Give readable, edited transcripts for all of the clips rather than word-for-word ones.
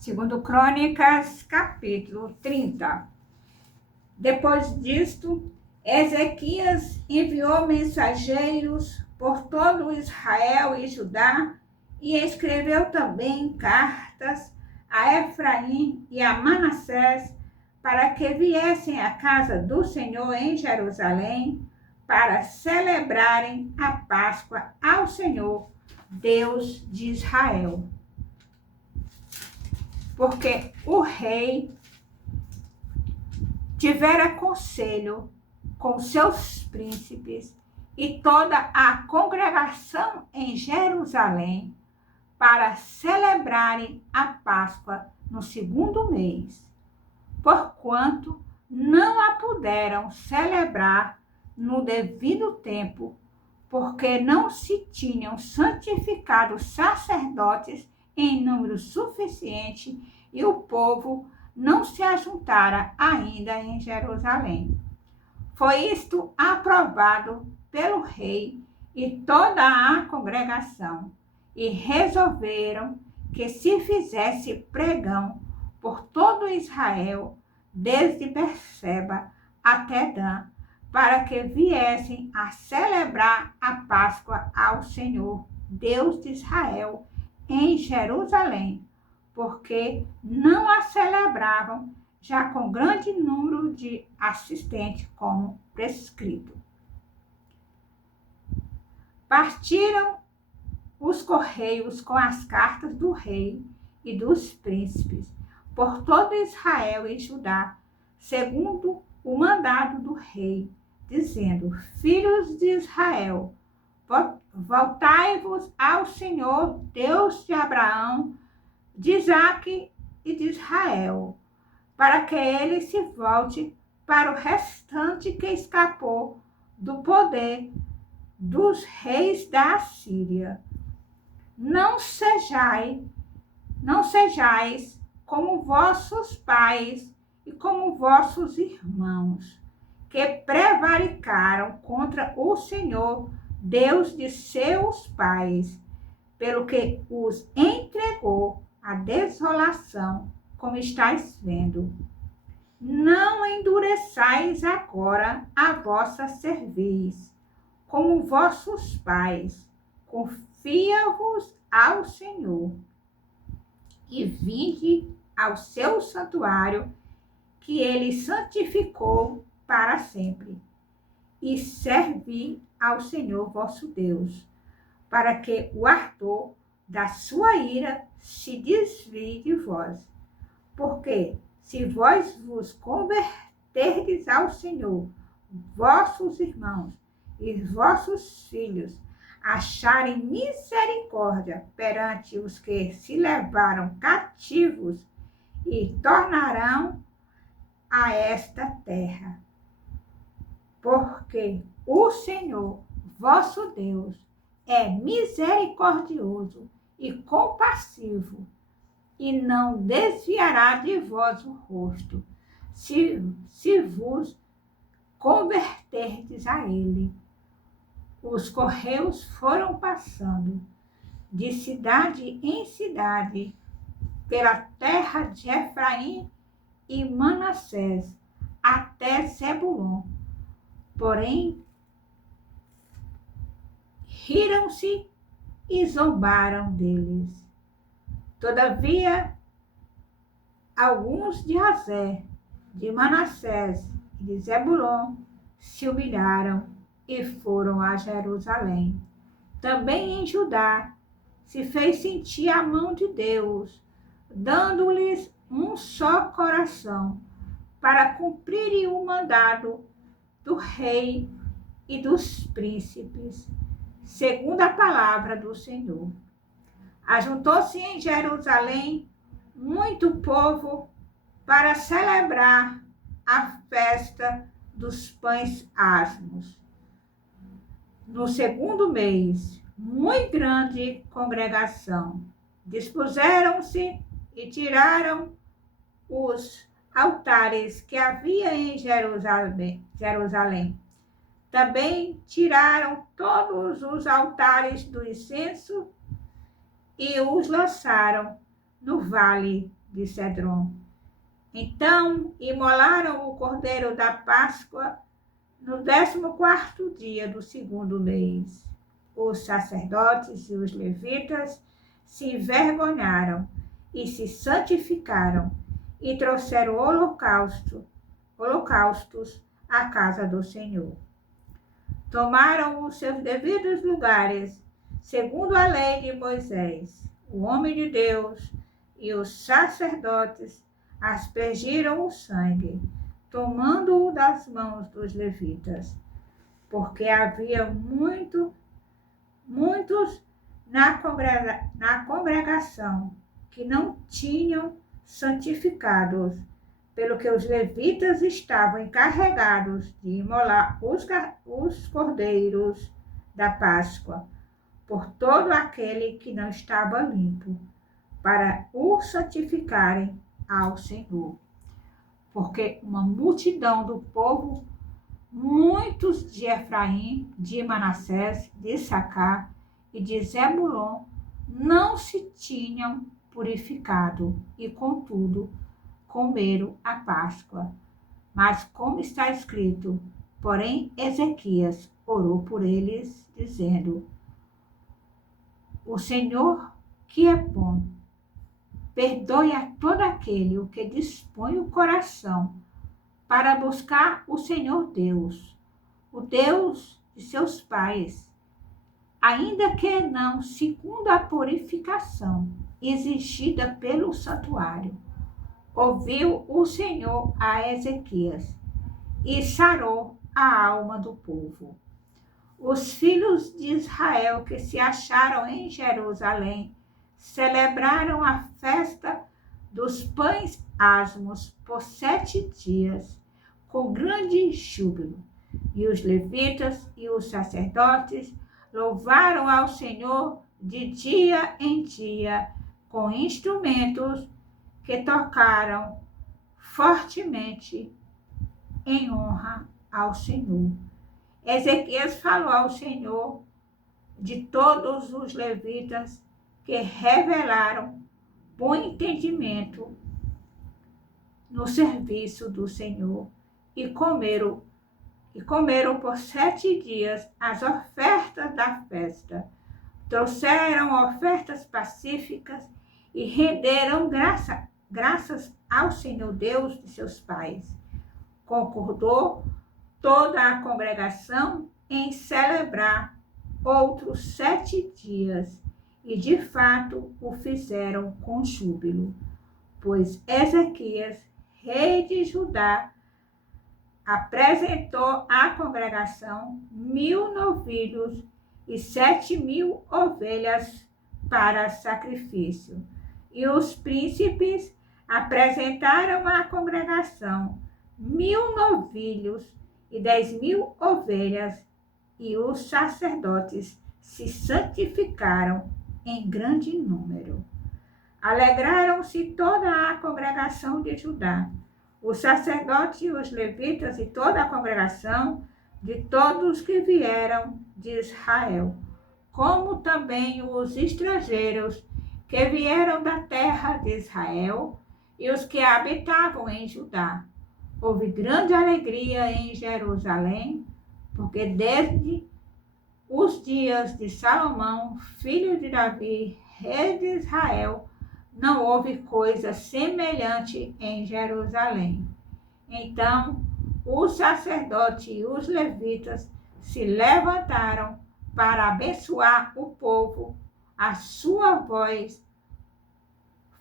Segundo Crônicas, capítulo 30. Depois disto, Ezequias enviou mensageiros por todo Israel e Judá e escreveu também cartas a Efraim e a Manassés para que viessem à casa do Senhor em Jerusalém para celebrarem a Páscoa ao Senhor, Deus de Israel. Porque o rei tivera conselho com seus príncipes e toda a congregação em Jerusalém para celebrarem a Páscoa no segundo mês, porquanto não a puderam celebrar no devido tempo, porque não se tinham santificado sacerdotes em número suficiente e o povo não se ajuntara ainda em Jerusalém. Foi isto aprovado pelo rei e toda a congregação, e resolveram que se fizesse pregão por todo Israel, desde Berseba até Dan, para que viessem a celebrar a Páscoa ao Senhor, Deus de Israel, em Jerusalém, porque não a celebravam já com grande número de assistentes, como prescrito. Partiram os correios com as cartas do rei e dos príncipes por todo Israel e Judá, segundo o mandado do rei, dizendo: Filhos de Israel, voltai-vos ao Senhor, Deus de Abraão, de Isaque e de Israel, para que ele se volte para o restante que escapou do poder dos reis da Assíria. Não sejais como vossos pais e como vossos irmãos, que prevaricaram contra o Senhor, Deus de seus pais, pelo que os entregou à desolação, como estáis vendo. Não endureçais agora a vossa cerviz, como vossos pais. Confia-vos ao Senhor e vinde ao seu santuário, que ele santificou para sempre, e servi ao Senhor vosso Deus, para que o ardor da sua ira se desvie de vós. Porque se vós vos converterdes ao Senhor, vossos irmãos e vossos filhos acharem misericórdia perante os que se levaram cativos, e tornarão a esta terra. Porque o Senhor, vosso Deus, é misericordioso e compassivo, e não desviará de vós o rosto, se vos converterdes a ele. Os correios foram passando de cidade em cidade pela terra de Efraim e Manassés até Zebulon. Porém, riram-se e zombaram deles. Todavia, alguns de Aser, de Manassés e de Zebulon se humilharam e foram a Jerusalém. Também em Judá se fez sentir a mão de Deus, dando-lhes um só coração, para cumprirem o mandado do rei e dos príncipes, segundo a palavra do Senhor. Ajuntou-se em Jerusalém muito povo para celebrar a festa dos pães asmos. No segundo mês, muito grande congregação, dispuseram-se e tiraram os altares que havia em Jerusalém. Também tiraram todos os altares do incenso e os lançaram no vale de Cedron. Então imolaram o cordeiro da Páscoa no 14º dia do 2º mês. Os sacerdotes e os levitas se envergonharam e se santificaram e trouxeram holocaustos à casa do Senhor. Tomaram os seus devidos lugares, segundo a lei de Moisés. O homem de Deus e os sacerdotes aspergiram o sangue, tomando-o das mãos dos levitas, porque havia muitos na congregação que não tinham santificados, pelo que os levitas estavam encarregados de imolar os cordeiros da Páscoa por todo aquele que não estava limpo, para o santificarem ao Senhor. Porque uma multidão do povo, muitos de Efraim, de Manassés, de Issacar e de Zebulon, não se tinham purificado e, contudo, comeram a Páscoa. Mas, como está escrito, porém Ezequias orou por eles, dizendo: O Senhor, que é bom, perdoe a todo aquele o que dispõe o coração para buscar o Senhor Deus, o Deus de seus pais, ainda que não segundo a purificação exigida pelo santuário. Ouviu o Senhor a Ezequias e sarou a alma do povo. Os filhos de Israel que se acharam em Jerusalém celebraram a festa dos pães asmos por 7 dias, com grande júbilo. E os levitas e os sacerdotes louvaram ao Senhor de dia em dia, com instrumentos que tocaram fortemente em honra ao Senhor. Ezequias falou ao Senhor de todos os levitas que revelaram bom entendimento no serviço do Senhor e comeram por 7 dias as ofertas da festa. Trouxeram ofertas pacíficas e renderam graças ao Senhor Deus de seus pais. Concordou toda a congregação em celebrar outros 7 dias, e de fato o fizeram com júbilo, pois Ezequias, rei de Judá, apresentou à congregação 1000 novilhos e 7.000 ovelhas para sacrifício. E os príncipes apresentaram à congregação 1000 novilhos e 10.000 ovelhas, e os sacerdotes se santificaram em grande número. Alegraram-se toda a congregação de Judá, os sacerdotes e os levitas e toda a congregação de todos que vieram de Israel, como também os estrangeiros que vieram da terra de Israel e os que habitavam em Judá. Houve grande alegria em Jerusalém, porque desde os dias de Salomão, filho de Davi, rei de Israel, não houve coisa semelhante em Jerusalém. Então, os sacerdotes e os levitas se levantaram para abençoar o povo. A sua voz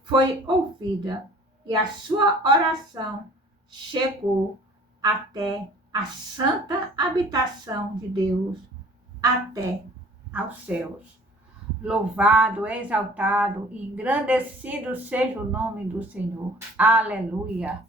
foi ouvida e a sua oração chegou até a santa habitação de Deus, até aos céus. Louvado, exaltado e engrandecido seja o nome do Senhor. Aleluia!